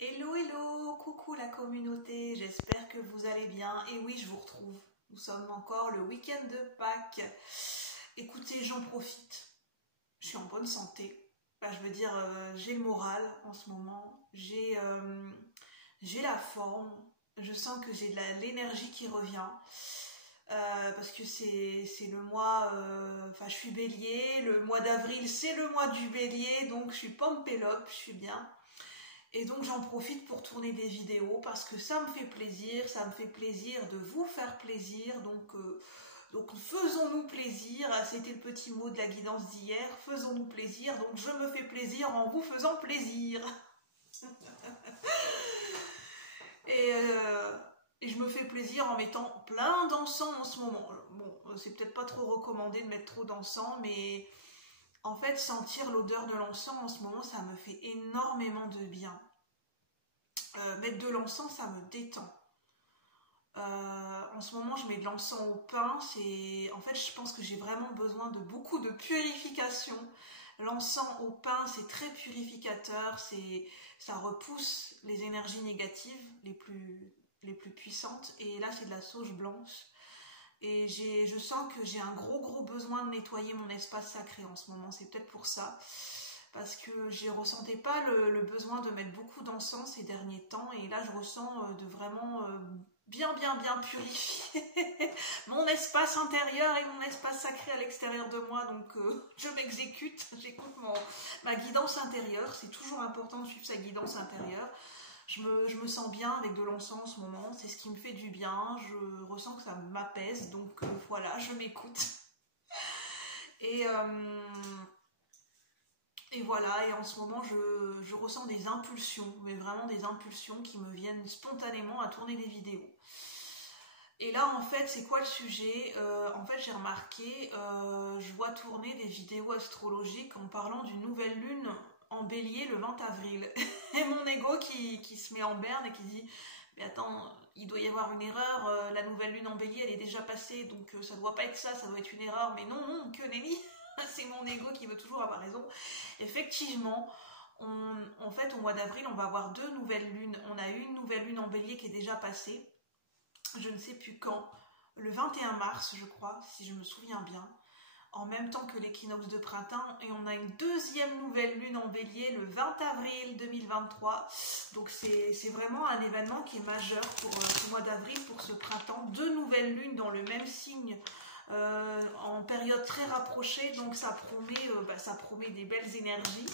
Hello, hello, coucou la communauté, j'espère que vous allez bien. Et oui, je vous retrouve. Nous sommes encore le week-end de Pâques. Écoutez, j'en profite. Je suis en bonne santé. Je veux dire, j'ai le moral en ce moment. J'ai la forme. Je sens que j'ai de l'énergie qui revient. Parce que c'est le mois, je suis bélier. Le mois d'avril, c'est le mois du bélier. Donc, je suis pompélope, je suis bien. Et donc j'en profite pour tourner des vidéos parce que ça me fait plaisir de vous faire plaisir, donc faisons-nous plaisir, c'était le petit mot de la guidance d'hier, faisons-nous plaisir, donc je me fais plaisir en vous faisant plaisir. et je me fais plaisir en mettant plein d'encens en ce moment. Bon, c'est peut-être pas trop recommandé de mettre trop d'encens, mais en fait, sentir l'odeur de l'encens en ce moment, ça me fait énormément de bien. Mettre de l'encens, ça me détend. En ce moment, je mets de l'encens au pain. En fait, je pense que j'ai vraiment besoin de beaucoup de purification. L'encens au pain, c'est très purificateur. Ça repousse les énergies négatives les plus puissantes. Et là, c'est de la sauge blanche. Et je sens que j'ai un gros besoin de nettoyer mon espace sacré en ce moment. C'est peut-être pour ça. Parce que je ne ressentais pas le besoin de mettre beaucoup d'encens ces derniers temps. Et là, je ressens de vraiment bien purifier mon espace intérieur et mon espace sacré à l'extérieur de moi. Donc, je m'exécute, j'écoute ma guidance intérieure. C'est toujours important de suivre sa guidance intérieure. Je me sens bien avec de l'encens en ce moment, c'est ce qui me fait du bien, je ressens que ça m'apaise, donc voilà, je m'écoute. Et voilà, et en ce moment, je ressens des impulsions, mais vraiment des impulsions qui me viennent spontanément à tourner des vidéos. Et là, en fait, c'est quoi le sujet? En fait, j'ai remarqué, je vois tourner des vidéos astrologiques en parlant d'une nouvelle lune en bélier le 20 avril. Et mon ego qui se met en berne et qui dit « Mais attends, il doit y avoir une erreur, la nouvelle lune en bélier, elle est déjà passée, donc ça doit pas être ça, ça doit être une erreur. » Mais non, que nenni. C'est mon ego qui veut toujours avoir raison. Effectivement, en fait, au mois d'avril, on va avoir deux nouvelles lunes. On a eu une nouvelle lune en bélier qui est déjà passée. Je ne sais plus quand. Le 21 mars, je crois, si je me souviens bien. En même temps que l'équinoxe de printemps. Et on a une deuxième nouvelle lune en bélier le 20 avril 2023. Donc c'est vraiment un événement qui est majeur pour ce mois d'avril, pour ce printemps. Deux nouvelles lunes dans le même signe. En période très rapprochée, donc ça promet des belles énergies,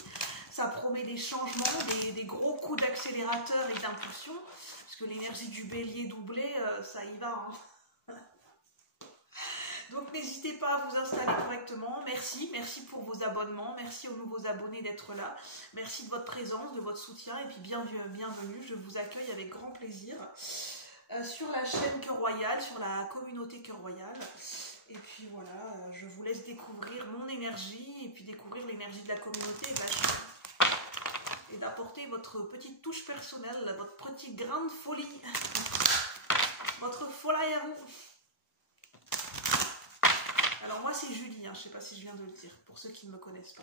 ça promet des changements, des gros coups d'accélérateur et d'impulsion, parce que l'énergie du bélier doublée, ça y va. Hein. Donc n'hésitez pas à vous installer correctement. Merci pour vos abonnements, merci aux nouveaux abonnés d'être là, merci de votre présence, de votre soutien, et puis bienvenue, je vous accueille avec grand plaisir sur la chaîne Cœur Royal, sur la communauté Cœur Royal. Et puis voilà, je vous laisse découvrir mon énergie et puis découvrir l'énergie de la communauté et d'apporter votre petite touche personnelle, votre petit grain de folie, votre folie à vous. Alors moi c'est Julie, je ne sais pas si je viens de le dire, pour ceux qui ne me connaissent pas.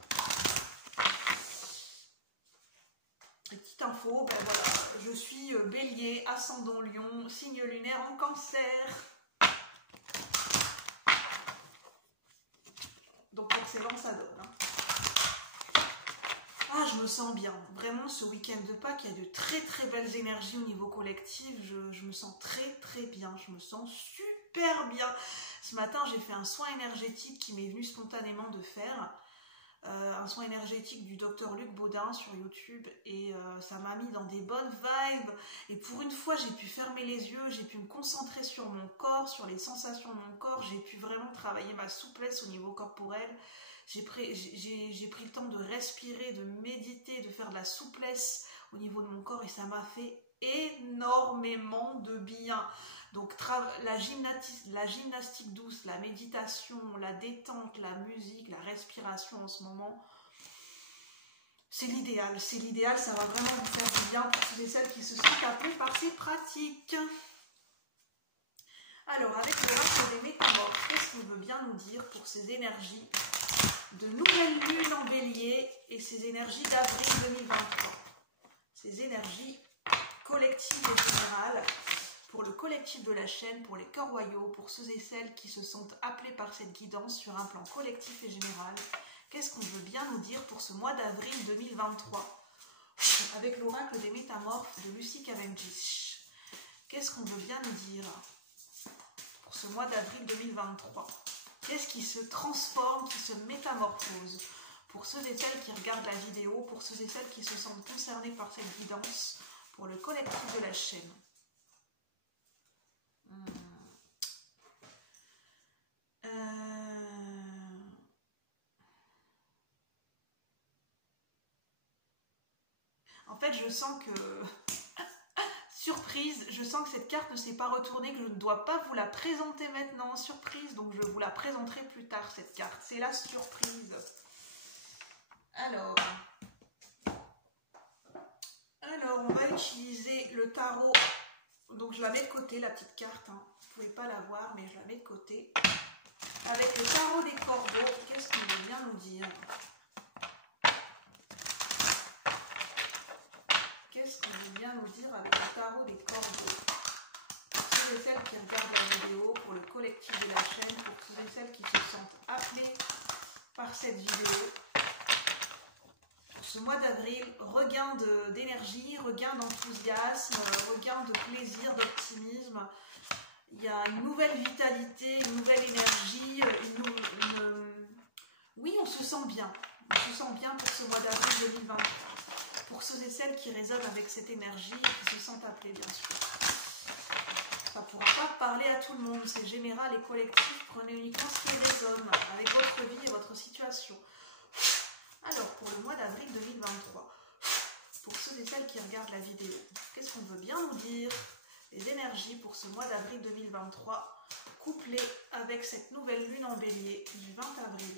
Et petite info, voilà, je suis bélier, ascendant lion, signe lunaire en cancer. Donc excellent, ça donne. Ah, je me sens bien. Vraiment, ce week-end de Pâques, il y a de très belles énergies au niveau collectif. Je me sens très bien. Je me sens super bien. Ce matin, j'ai fait un soin énergétique qui m'est venu spontanément de faire. Un soin énergétique du docteur Luc Baudin sur YouTube, et ça m'a mis dans des bonnes vibes, et pour une fois j'ai pu fermer les yeux, j'ai pu me concentrer sur mon corps, sur les sensations de mon corps, j'ai pu vraiment travailler ma souplesse au niveau corporel, j'ai pris le temps de respirer, de méditer, de faire de la souplesse au niveau de mon corps, et ça m'a fait énormément de bien. Donc la gymnastique douce, la méditation, la détente, la musique, la respiration en ce moment, c'est l'idéal, ça va vraiment vous faire du bien pour ceux et celles qui se sentent appelés par ces pratiques. Alors avec le reste des métamorphes, qu'est-ce qu'il veut bien nous dire pour ces énergies de nouvelle lune en bélier et ces énergies d'avril 2023? Ces énergies collective et générale, pour le collectif de la chaîne, pour les cœurs royaux, pour ceux et celles qui se sentent appelés par cette guidance sur un plan collectif et général. Qu'est-ce qu'on veut bien nous dire pour ce mois d'avril 2023 avec l'oracle des métamorphes de Lucy Cavendish? Qu'est-ce qu'on veut bien nous dire pour ce mois d'avril 2023? Qu'est-ce qui se transforme, qui se métamorphose? Pour ceux et celles qui regardent la vidéo, pour ceux et celles qui se sentent concernés par cette guidance, pour le collectif de la chaîne. En fait, je sens que... Surprise, je sens que cette carte ne s'est pas retournée, que je ne dois pas vous la présenter maintenant. Surprise, donc je vous la présenterai plus tard, cette carte. C'est la surprise. Alors, on va utiliser le tarot. Donc, je la mets de côté, la petite carte. Hein. Vous ne pouvez pas la voir, mais je la mets de côté. Avec le tarot des corbeaux, qu'est-ce qu'il veut bien nous dire? Qu'est-ce qu'on veut bien nous dire avec le tarot des corbeaux? Pour ceux et celles qui regardent la vidéo, pour le collectif de la chaîne, pour ceux et celles qui se sentent appelés par cette vidéo. Pour ce mois d'avril, regain d'énergie, regain d'enthousiasme, regain de plaisir, d'optimisme. Il y a une nouvelle vitalité, une nouvelle énergie, oui, on se sent bien. On se sent bien pour ce mois d'avril 2023. Pour ceux et celles qui résonnent avec cette énergie et qui se sentent appelés, bien sûr. Ça ne pourra pas parler à tout le monde, c'est général et collectif. Prenez uniquement ce qui résonne avec votre vie et votre situation. Alors, pour le mois d'avril 2023, pour ceux et celles qui regardent la vidéo, qu'est-ce qu'on veut bien nous dire? Les énergies pour ce mois d'avril 2023, couplées avec cette nouvelle lune en bélier du 20 avril.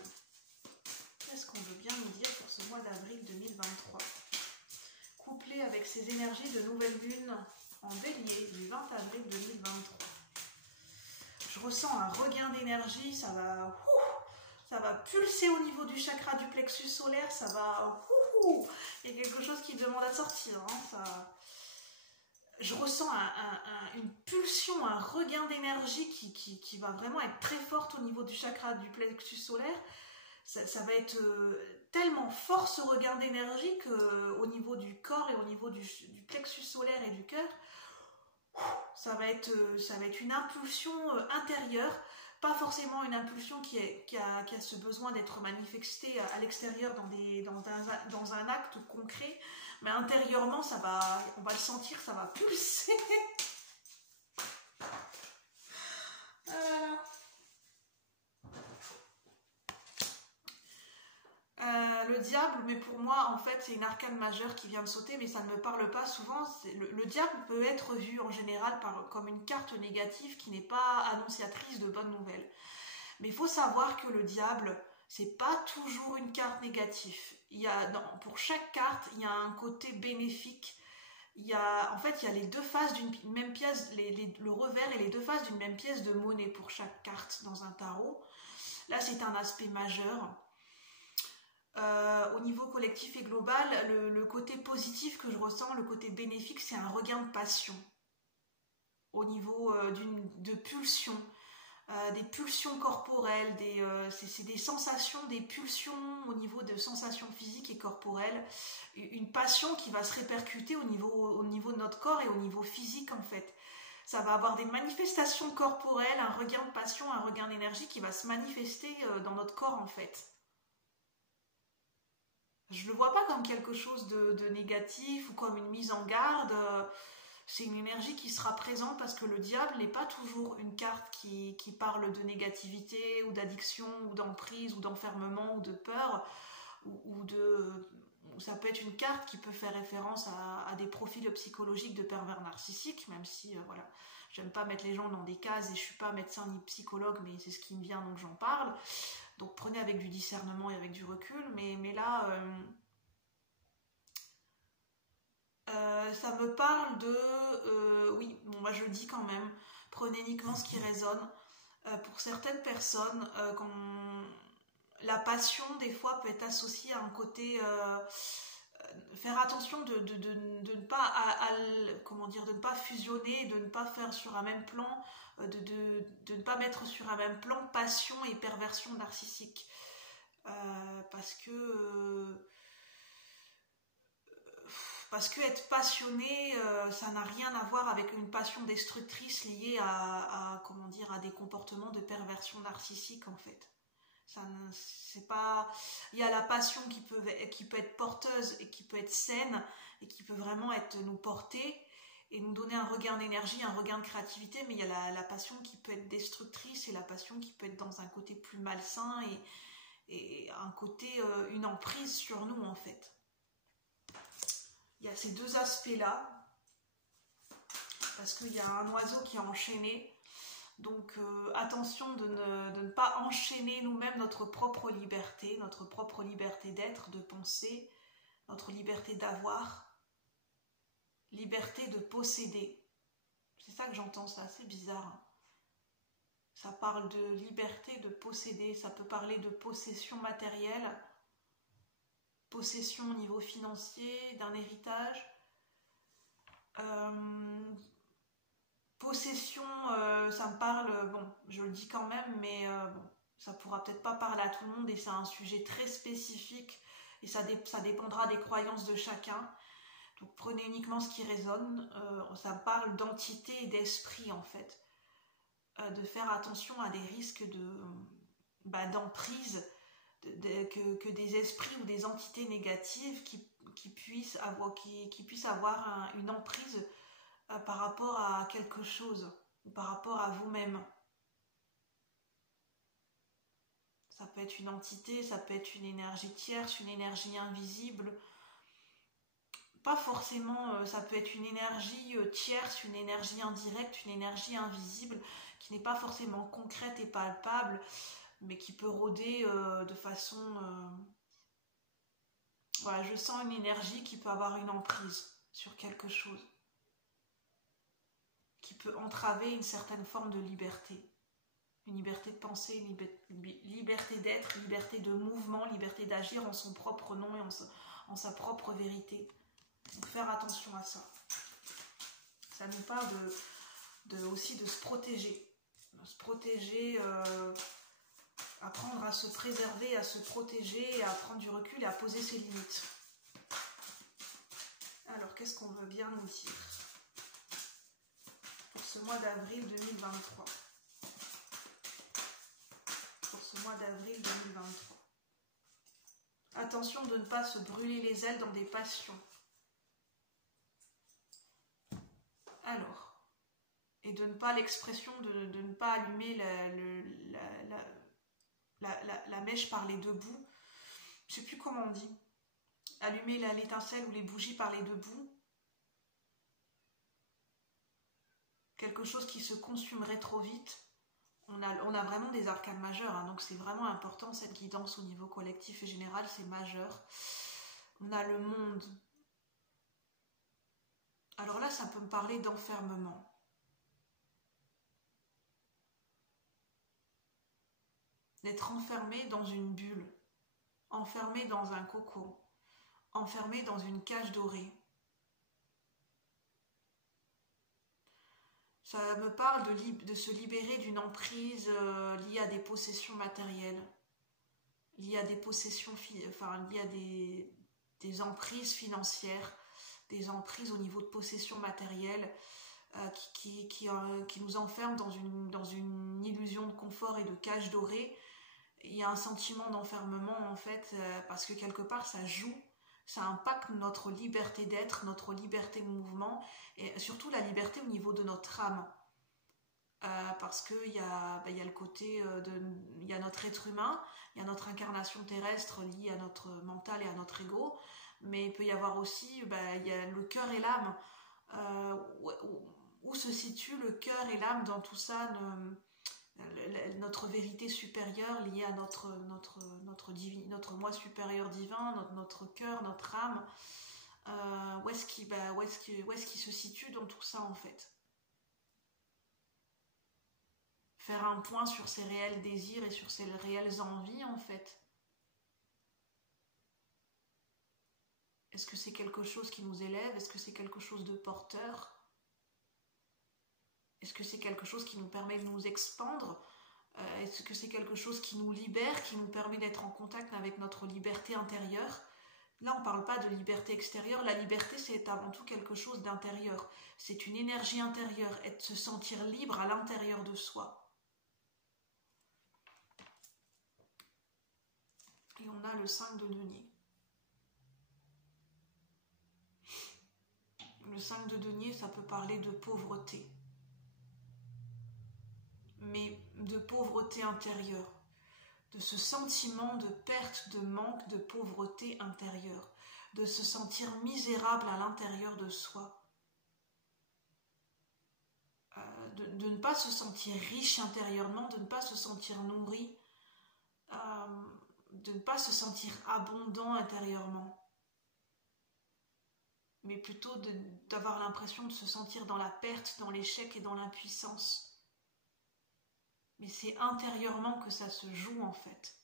Qu'est-ce qu'on veut bien nous dire pour ce mois d'avril 2023? Couplé avec ces énergies de nouvelle lune en bélier du 20 avril 2023. Je ressens un regain d'énergie, ça va pulser au niveau du chakra du plexus solaire, ça va... il y a quelque chose qui demande à sortir. Hein, je ressens une pulsion, un regain d'énergie qui va vraiment être très forte au niveau du chakra du plexus solaire. Ça va être tellement fort ce regain d'énergie qu'au niveau du corps et au niveau du plexus solaire et du cœur, ça va être une impulsion intérieure, pas forcément une impulsion qui a ce besoin d'être manifestée à l'extérieur dans un acte concret, mais intérieurement, on va le sentir, ça va pulser. Voilà. Le diable, mais pour moi, en fait, c'est une arcane majeure qui vient de sauter, mais ça ne me parle pas souvent. Le diable peut être vu en général comme une carte négative qui n'est pas annonciatrice de bonnes nouvelles. Mais il faut savoir que le diable, c'est pas toujours une carte négative. Pour chaque carte, il y a un côté bénéfique. En fait, il y a les deux faces d'une même pièce, le revers et les deux faces d'une même pièce de monnaie pour chaque carte dans un tarot. Là, c'est un aspect majeur. Au niveau collectif et global, le côté positif que je ressens, le côté bénéfique, c'est un regain de passion. Au niveau de pulsions, des pulsions corporelles, c'est des sensations, des pulsions au niveau de sensations physiques et corporelles. Une passion qui va se répercuter au niveau de notre corps et au niveau physique en fait. Ça va avoir des manifestations corporelles, un regain de passion, un regain d'énergie qui va se manifester dans notre corps en fait. Je ne le vois pas comme quelque chose de négatif ou comme une mise en garde. C'est une énergie qui sera présente parce que le diable n'est pas toujours une carte qui parle de négativité ou d'addiction ou d'emprise ou d'enfermement ou de peur. Ça peut être une carte qui peut faire référence à des profils psychologiques de pervers narcissiques, même si, voilà, j'aime pas mettre les gens dans des cases et je ne suis pas médecin ni psychologue, mais c'est ce qui me vient donc j'en parle. Donc prenez avec du discernement et avec du recul, mais là, ça me parle de... oui, bon, moi je le dis quand même, prenez uniquement ce qui résonne. Pour certaines personnes, la passion, des fois, peut être associée à un côté faire attention de ne pas comment dire, de ne pas fusionner, de ne pas faire sur un même plan, de ne pas mettre sur un même plan passion et perversion narcissique. Parce que être passionné, ça n'a rien à voir avec une passion destructrice liée comment dire, à des comportements de perversion narcissique en fait. C'est pas, il y a la passion qui peut être porteuse et qui peut être saine et qui peut vraiment nous porter et nous donner un regain d'énergie, un regain de créativité, mais il y a la passion qui peut être destructrice et la passion qui peut être dans un côté plus malsain et un côté, une emprise sur nous en fait. Il y a ces deux aspects-là, parce qu'il y a un oiseau qui est enchaîné. Donc attention de ne pas enchaîner nous-mêmes notre propre liberté d'être, de penser, notre liberté d'avoir, liberté de posséder. C'est ça que j'entends, c'est assez bizarre. Hein. Ça parle de liberté de posséder, ça peut parler de possession matérielle, possession au niveau financier, d'un héritage. Possession, ça me parle, bon, je le dis quand même, mais bon, ça pourra peut-être pas parler à tout le monde et c'est un sujet très spécifique et ça dépendra des croyances de chacun. Donc prenez uniquement ce qui résonne. Ça parle d'entité et d'esprit en fait. De faire attention à des risques d'emprise, que des esprits ou des entités négatives qui puissent avoir une emprise par rapport à quelque chose, ou par rapport à vous-même. Ça peut être une entité, ça peut être une énergie tierce, une énergie invisible. Pas forcément, ça peut être une énergie tierce, une énergie indirecte, une énergie invisible, qui n'est pas forcément concrète et palpable, mais qui peut rôder de façon... Voilà, je sens une énergie qui peut avoir une emprise sur quelque chose, qui peut entraver une certaine forme de liberté. Une liberté de penser, une liberté d'être, une liberté de mouvement, liberté d'agir en son propre nom et en sa propre vérité. Donc faire attention à ça. Ça nous parle aussi de se protéger. De se protéger, apprendre à se préserver, à se protéger, à prendre du recul et à poser ses limites. Alors, qu'est-ce qu'on veut bien nous dire pour ce mois d'avril 2023. Pour ce mois d'avril 2023. Attention de ne pas se brûler les ailes dans des passions. Alors, et de ne pas l'expression de ne pas allumer la mèche par les deux bouts. Je ne sais plus comment on dit. Allumer l'étincelle ou les bougies par les deux bouts. Quelque chose qui se consumerait trop vite. On a vraiment des arcanes majeures, hein, donc c'est vraiment important cette guidance au niveau collectif et général, c'est majeur. On a le monde. Alors là, ça peut me parler d'enfermement. D'être enfermé dans une bulle, enfermé dans un cocon, enfermé dans une cage dorée. Ça me parle de se libérer d'une emprise liée à des possessions matérielles, liée à des possessions, liée à des emprises financières, des emprises au niveau de possession matérielle qui nous enferment dans une illusion de confort et de cage dorée. Il y a un sentiment d'enfermement en fait parce que quelque part ça joue, ça impacte notre liberté d'être, notre liberté de mouvement et surtout la liberté au niveau de notre âme. Parce qu'il y a le côté il y a notre être humain, il y a notre incarnation terrestre liée à notre mental et à notre ego, mais il peut y avoir aussi il y a le cœur et l'âme. Où se situe le cœur et l'âme dans tout ça, notre vérité supérieure liée à notre moi supérieur divin, notre cœur, notre âme, où est-ce qu'il se situe dans tout ça en fait. Faire un point sur ses réels désirs et sur ses réelles envies en fait. Est-ce que c'est quelque chose qui nous élève? Est-ce que c'est quelque chose de porteur? Est-ce que c'est quelque chose qui nous permet de nous expandre? Est-ce que c'est quelque chose qui nous libère, qui nous permet d'être en contact avec notre liberté intérieure? Là, on ne parle pas de liberté extérieure. La liberté, c'est avant tout quelque chose d'intérieur. C'est une énergie intérieure, être se sentir libre à l'intérieur de soi. Et on a le 5 de denier. Le 5 de denier, ça peut parler de pauvreté. Mais de pauvreté intérieure. De ce sentiment de perte, de manque, de pauvreté intérieure. De se sentir misérable à l'intérieur de soi. De ne pas se sentir riche intérieurement, de ne pas se sentir nourri, de ne pas se sentir abondant intérieurement. Mais plutôt d'avoir l'impression de se sentir dans la perte, dans l'échec et dans l'impuissance. Mais c'est intérieurement que ça se joue en fait.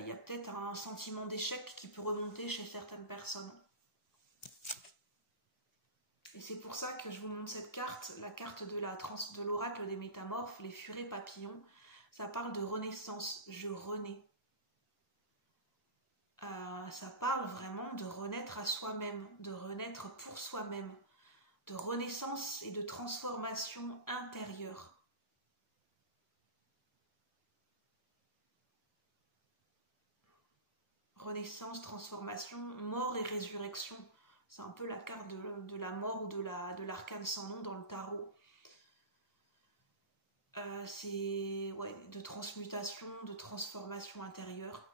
Il y a peut-être un sentiment d'échec qui peut remonter chez certaines personnes. Et c'est pour ça que je vous montre cette carte, la carte de l'oracle des métamorphes, les furets papillons. Ça parle de renaissance, je renais. Ça parle vraiment de renaître à soi-même, de renaître pour soi-même, de renaissance et de transformation intérieure. Renaissance, transformation, mort et résurrection. C'est un peu la carte de la mort ou de l'arcane sans nom dans le tarot. C'est de transmutation, de transformation intérieure.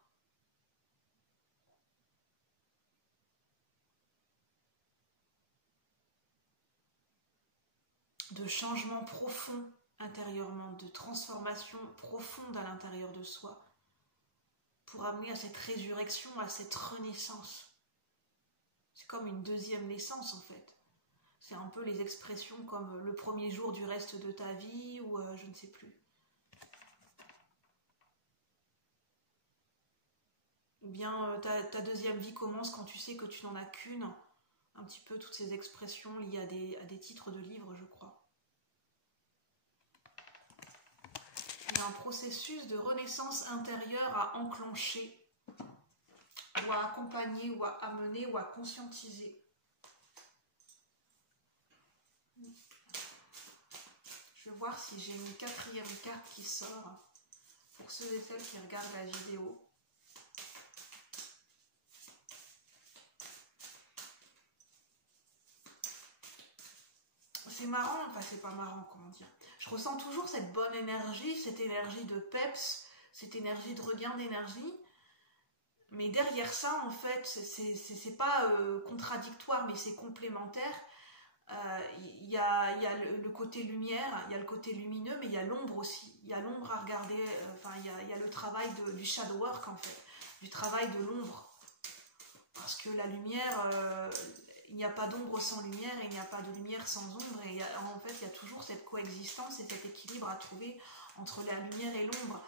De changement profond intérieurement, de transformation profonde à l'intérieur de soi, pour amener à cette résurrection, à cette renaissance. C'est comme une deuxième naissance en fait. C'est un peu les expressions comme le premier jour du reste de ta vie ou je ne sais plus. Ou bien ta deuxième vie commence quand tu sais que tu n'en as qu'une. Un petit peu toutes ces expressions liées à des titres de livres, je crois. Il y a un processus de renaissance intérieure à enclencher, ou à accompagner, ou à amener, ou à conscientiser. Je vais voir si j'ai une quatrième carte qui sort pour ceux et celles qui regardent la vidéo. C'est marrant, enfin c'est pas marrant, comment dire. Je ressens toujours cette bonne énergie, cette énergie de peps, cette énergie de regain d'énergie. Mais derrière ça, en fait, c'est pas contradictoire, mais c'est complémentaire. Il y a le côté lumière, il y a le côté lumineux, mais il y a l'ombre aussi. Il y a l'ombre à regarder, il y a le travail du shadow work, en fait, du travail de l'ombre. Parce que la lumière, il n'y a pas d'ombre sans lumière et il n'y a pas de lumière sans ombre. Et en fait, il y a toujours cette coexistence et cet équilibre à trouver entre la lumière et l'ombre.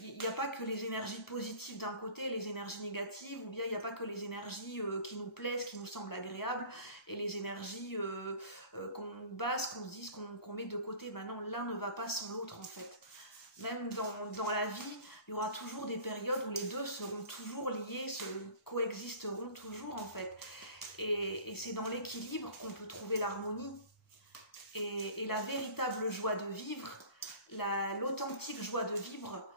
Il n'y a pas que les énergies positives d'un côté, les énergies négatives, ou bien il n'y a pas que les énergies qui nous plaisent, qui nous semblent agréables, et les énergies qu'on basse, qu'on se dise, qu'on met de côté. Ben non, l'un ne va pas sans l'autre en fait. Même dans la vie, il y aura toujours des périodes où les deux seront toujours liés, coexisteront toujours en fait. Et c'est dans l'équilibre qu'on peut trouver l'harmonie. Et la véritable joie de vivre, l'authentique joie de vivre,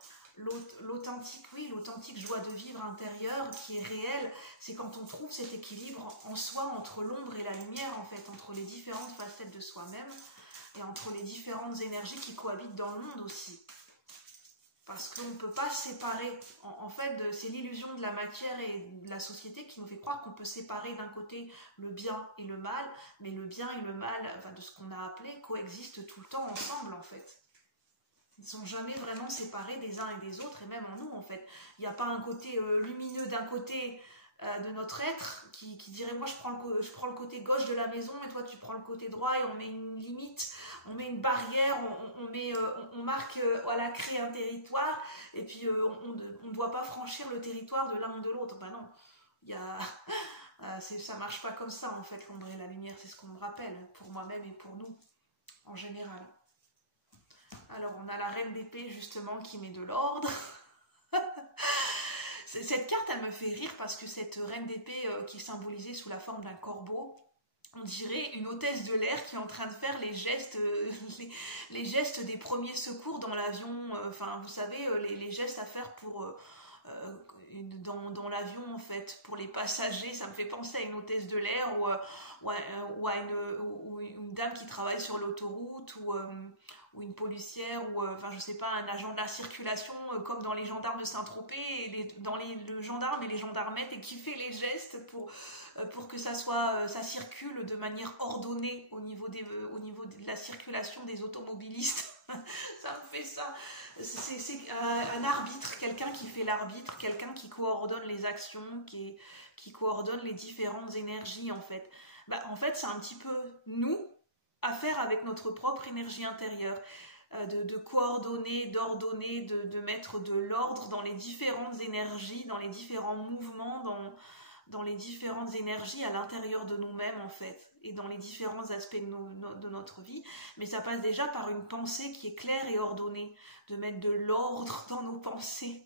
l'authentique joie de vivre intérieure qui est réelle, c'est quand on trouve cet équilibre en soi entre l'ombre et la lumière en fait, entre les différentes facettes de soi-même et entre les différentes énergies qui cohabitent dans le monde aussi. Parce qu'on ne peut pas séparer, en fait c'est l'illusion de la matière et de la société qui nous fait croire qu'on peut séparer d'un côté le bien et le mal, mais le bien et le mal, enfin, de ce qu'on a appelé, coexistent tout le temps ensemble en fait. Ils ne sont jamais vraiment séparés des uns et des autres, et même en nous en fait. Il n'y a pas un côté lumineux d'un côté de notre être qui dirait moi je prends le côté gauche de la maison et toi tu prends le côté droit et on met une limite, on met une barrière, on marque, voilà, créer un territoire et puis on ne doit pas franchir le territoire de l'un ou de l'autre. Ben non, il y a... ça marche pas comme ça en fait, l'ombre et la lumière, c'est ce qu'on me rappelle pour moi-même et pour nous en général. Alors on a la reine d'épée justement qui met de l'ordre. Cette carte, elle me fait rire parce que cette reine d'épée qui est symbolisée sous la forme d'un corbeau, on dirait une hôtesse de l'air qui est en train de faire les gestes, les gestes des premiers secours dans l'avion. Enfin, vous savez, les gestes à faire pour dans l'avion en fait, pour les passagers. Ça me fait penser à une hôtesse de l'air ou à une dame qui travaille sur l'autoroute ou une policière ou enfin je sais pas, un agent de la circulation comme dans les gendarmes de Saint-Tropez dans le gendarme et les gendarmettes et qui fait les gestes pour que ça circule de manière ordonnée au niveau de la circulation des automobilistes. Ça me fait ça. C'est un arbitre, quelqu'un qui fait l'arbitre, quelqu'un qui coordonne les actions, qui coordonne les différentes énergies en fait. En fait c'est un petit peu nous à faire avec notre propre énergie intérieure, de coordonner, d'ordonner, de mettre de l'ordre dans les différentes énergies, dans les différents mouvements, dans les différentes énergies à l'intérieur de nous-mêmes en fait, et dans les différents aspects de notre vie. Mais ça passe déjà par une pensée qui est claire et ordonnée, de mettre de l'ordre dans nos pensées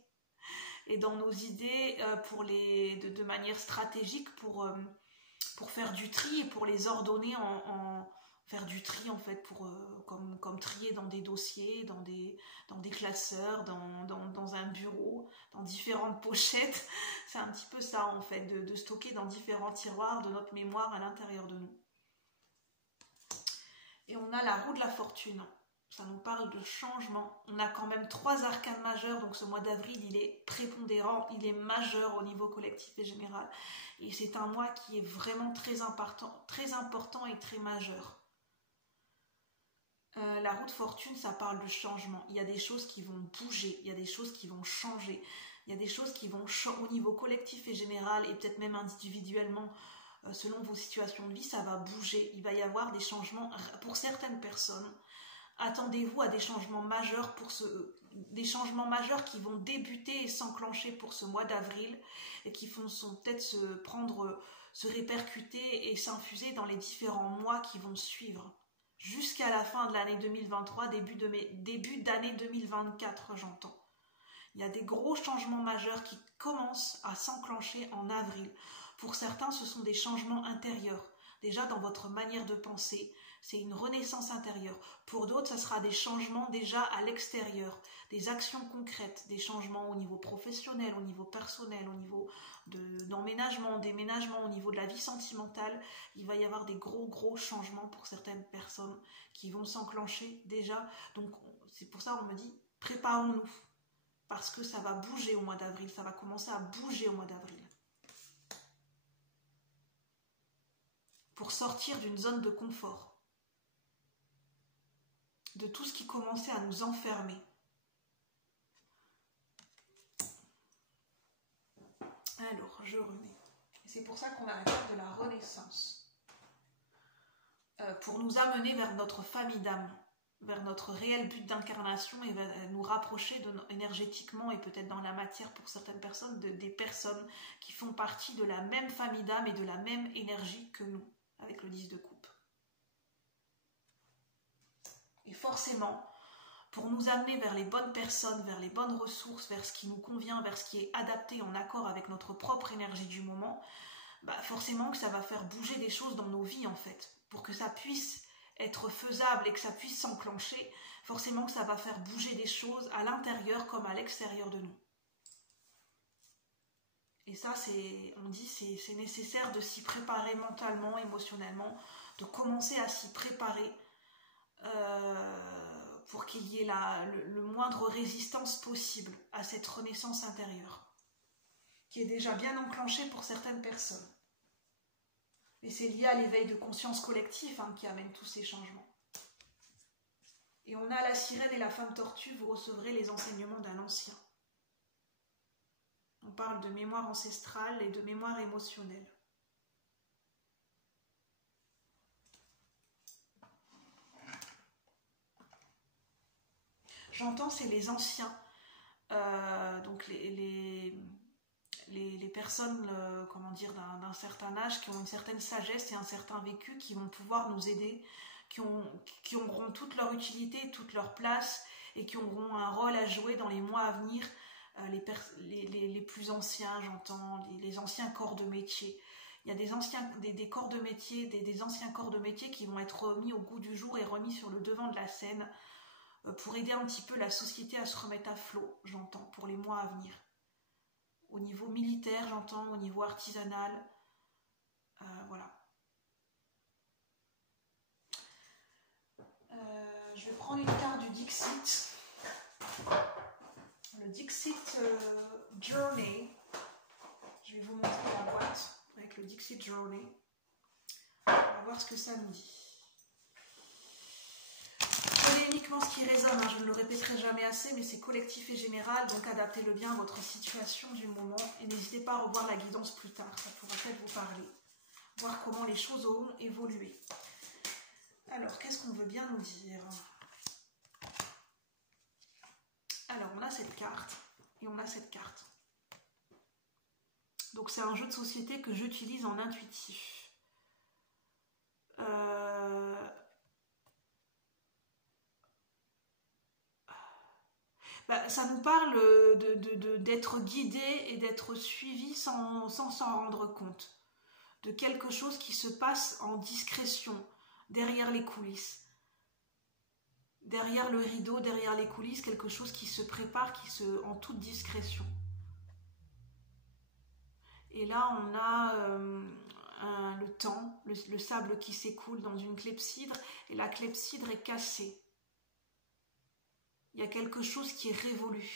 et dans nos idées de manière stratégique pour faire du tri et pour les ordonner faire du tri en fait comme trier dans des dossiers, dans des classeurs, dans un bureau, dans différentes pochettes. C'est un petit peu ça en fait, de stocker dans différents tiroirs de notre mémoire à l'intérieur de nous. Et on a la roue de la fortune, ça nous parle de changement. On a quand même 3 arcanes majeurs, donc ce mois d'avril il est prépondérant, il est majeur au niveau collectif et général. Et c'est un mois qui est vraiment très important et très majeur. La roue de fortune, ça parle de changement. Il y a des choses qui vont bouger, il y a des choses qui vont changer, il y a des choses qui vont au niveau collectif et général et peut-être même individuellement, selon vos situations de vie, ça va bouger. Il va y avoir des changements pour certaines personnes. Attendez-vous à des changements majeurs des changements majeurs qui vont débuter et s'enclencher pour ce mois d'avril et qui sont peut-être se répercuter et s'infuser dans les différents mois qui vont suivre. Jusqu'à la fin de l'année 2023, début d'année 2024, j'entends. Il y a des gros changements majeurs qui commencent à s'enclencher en avril. Pour certains, ce sont des changements intérieurs. Déjà dans votre manière de penser, c'est une renaissance intérieure. Pour d'autres, ça sera des changements déjà à l'extérieur, des actions concrètes, des changements au niveau professionnel, au niveau personnel, au niveau d'emménagement, déménagement, au niveau de la vie sentimentale. Il va y avoir des gros changements pour certaines personnes qui vont s'enclencher déjà. Donc c'est pour ça qu'on me dit, préparons-nous, parce que ça va bouger au mois d'avril, ça va commencer à bouger au mois d'avril. Pour sortir d'une zone de confort, de tout ce qui commençait à nous enfermer. Alors, je remets. C'est pour ça qu'on a la carte de la renaissance. Pour nous amener vers notre famille d'âme, vers notre réel but d'incarnation et nous rapprocher énergétiquement et peut-être dans la matière pour certaines personnes, des personnes qui font partie de la même famille d'âme et de la même énergie que nous, avec le 10 de coupe. Et forcément, pour nous amener vers les bonnes personnes, vers les bonnes ressources, vers ce qui nous convient, vers ce qui est adapté en accord avec notre propre énergie du moment, forcément que ça va faire bouger des choses dans nos vies en fait. Pour que ça puisse être faisable et que ça puisse s'enclencher, forcément que ça va faire bouger des choses à l'intérieur comme à l'extérieur de nous. Et ça, on dit c'est nécessaire de s'y préparer mentalement, émotionnellement, de commencer à s'y préparer pour qu'il y ait le moindre résistance possible à cette renaissance intérieure, qui est déjà bien enclenchée pour certaines personnes. Et c'est lié à l'éveil de conscience collectif qui amène tous ces changements. Et on a la sirène et la femme tortue, vous recevrez les enseignements d'un ancien. Donc parle de mémoire ancestrale et de mémoire émotionnelle. J'entends, c'est les anciens, donc les personnes, comment dire, d'un certain âge, qui ont une certaine sagesse et un certain vécu, qui vont pouvoir nous aider, qui auront toute leur utilité, toute leur place, et qui auront un rôle à jouer dans les mois à venir. Les plus anciens, j'entends, les anciens corps de métier. Il y a des corps de métier, des anciens corps de métier qui vont être remis au goût du jour et remis sur le devant de la scène pour aider un petit peu la société à se remettre à flot, j'entends, pour les mois à venir. Au niveau militaire, j'entends, au niveau artisanal, voilà. Je vais prendre une carte du Dixit. Le Dixit Journey. Je vais vous montrer la boîte avec le Dixit Journey. On va voir ce que ça nous dit. Prenez uniquement ce qui résonne, hein, je ne le répéterai jamais assez, mais c'est collectif et général, donc adaptez-le bien à votre situation du moment et n'hésitez pas à revoir la guidance plus tard, ça pourra peut-être vous parler, voir comment les choses auront évolué. Alors, qu'est-ce qu'on veut bien nous dire? Alors, on a cette carte et on a cette carte. Donc, c'est un jeu de société que j'utilise en intuitif. Ça nous parle d'être guidé et d'être suivi sans s'en rendre compte. De quelque chose qui se passe en discrétion, derrière les coulisses. Derrière le rideau, derrière les coulisses, quelque chose qui se prépare, en toute discrétion. Et là, on a le temps, le sable qui s'écoule dans une clepsydre, et la clepsydre est cassée. Il y a quelque chose qui est révolu.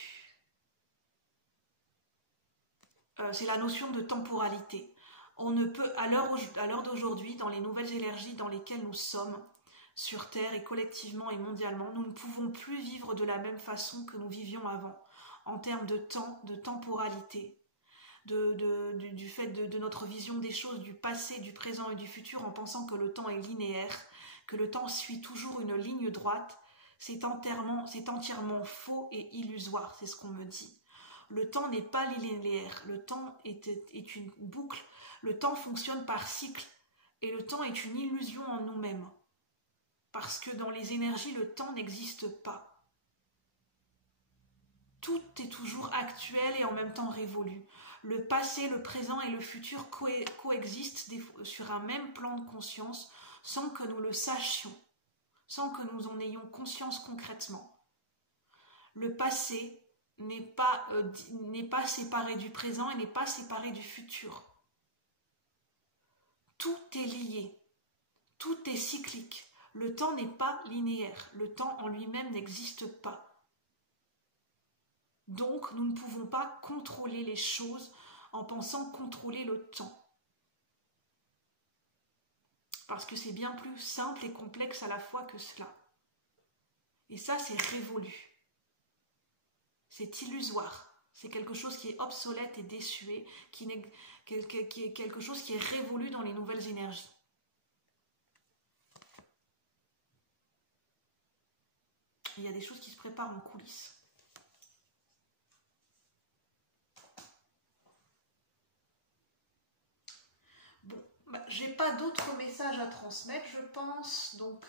C'est la notion de temporalité. On ne peut, à l'heure d'aujourd'hui, dans les nouvelles énergies dans lesquelles nous sommes, sur Terre et collectivement et mondialement, nous ne pouvons plus vivre de la même façon que nous vivions avant, en termes de temps, de temporalité, du fait de notre vision des choses, du passé, du présent et du futur, en pensant que le temps est linéaire, que le temps suit toujours une ligne droite. C'est entièrement faux et illusoire, c'est ce qu'on me dit. Le temps n'est pas linéaire, le temps est une boucle, le temps fonctionne par cycle, et le temps est une illusion en nous-mêmes. Parce que dans les énergies, le temps n'existe pas. Tout est toujours actuel et en même temps révolu. Le passé, le présent et le futur coexistent sur un même plan de conscience sans que nous le sachions, sans que nous en ayons conscience concrètement. Le passé n'est pas séparé du présent et n'est pas séparé du futur. Tout est lié, tout est cyclique. Le temps n'est pas linéaire, le temps en lui-même n'existe pas. Donc nous ne pouvons pas contrôler les choses en pensant contrôler le temps. Parce que c'est bien plus simple et complexe à la fois que cela. Et ça, c'est révolu. C'est illusoire. C'est quelque chose qui est obsolète et désuet, qui est quelque chose qui est révolu dans les nouvelles énergies. Il y a des choses qui se préparent en coulisses. Bon, j'ai pas d'autres messages à transmettre, je pense, donc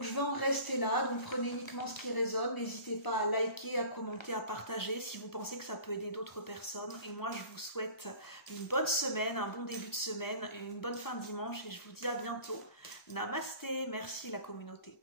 je vais en rester là. Donc prenez uniquement ce qui résonne, n'hésitez pas à liker, à commenter, à partager si vous pensez que ça peut aider d'autres personnes. Et moi je vous souhaite une bonne semaine, un bon début de semaine, et une bonne fin de dimanche, et je vous dis à bientôt. Namasté, merci la communauté.